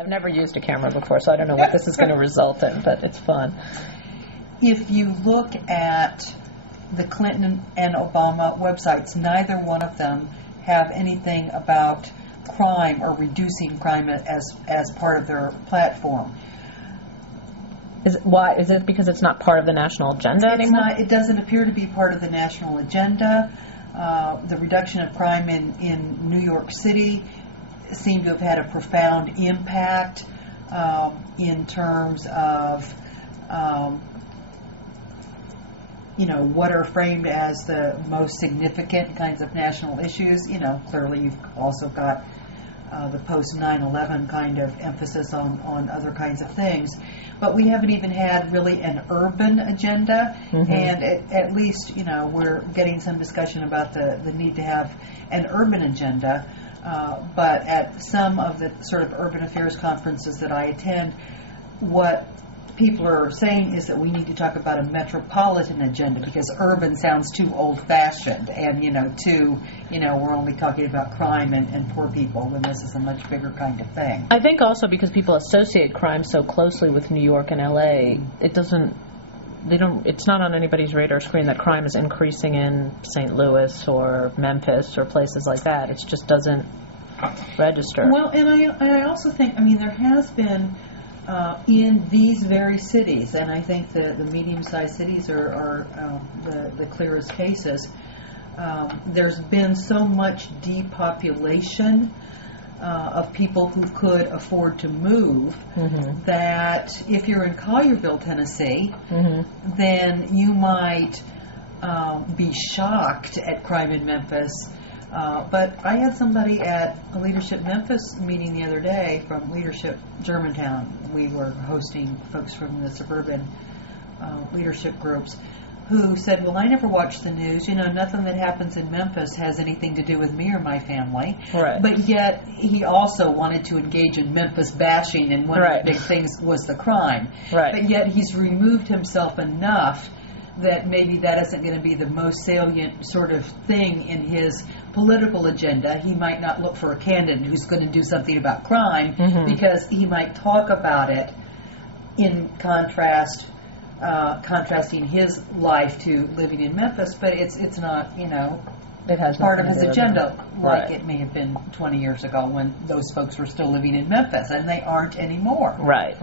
I've never used a camera before, so I don't know what this is going to result in, but it's fun. If you look at the Clinton and Obama websites, neither one of them have anything about crime or reducing crime as part of their platform. Why? Is it because it's not part of the national agenda anymore? It doesn't appear to be part of the national agenda. The reduction of crime in New York City seemed to have had a profound impact in terms of what are framed as the most significant kinds of national issues. Clearly you've also got the post 9/11 kind of emphasis on other kinds of things. But we haven't even had really an urban agenda, and at least, we're getting some discussion about the need to have an urban agenda. But at some of the sort of urban affairs conferences that I attend, what people are saying is that we need to talk about a metropolitan agenda because urban sounds too old-fashioned, and we're only talking about crime and poor people when this is a much bigger kind of thing. I think also because people associate crime so closely with New York and LA, it's not on anybody's radar screen that crime is increasing in St. Louis or Memphis or places like that. It just doesn't register. Well, and I also think, there has been in these very cities, and I think the medium-sized cities are the clearest cases, there's been so much depopulation of people who could afford to move that if you're in Collierville, Tennessee, then you might be shocked at crime in Memphis. But I had somebody at a Leadership Memphis meeting the other day from Leadership Germantown. We were hosting folks from the suburban leadership groups who said, well, I never watch the news. Nothing that happens in Memphis has anything to do with me or my family. Right. But yet he also wanted to engage in Memphis bashing, and one of the big things was the crime. Right. But yet he's removed himself enough that maybe that isn't going to be the most salient sort of thing in his political agenda. He might not look for a candidate who's going to do something about crime because he might talk about it in contrasting his life to living in Memphis, but it's not, it has part of his agenda like it may have been 20 years ago when those folks were still living in Memphis, and they aren't anymore. Right.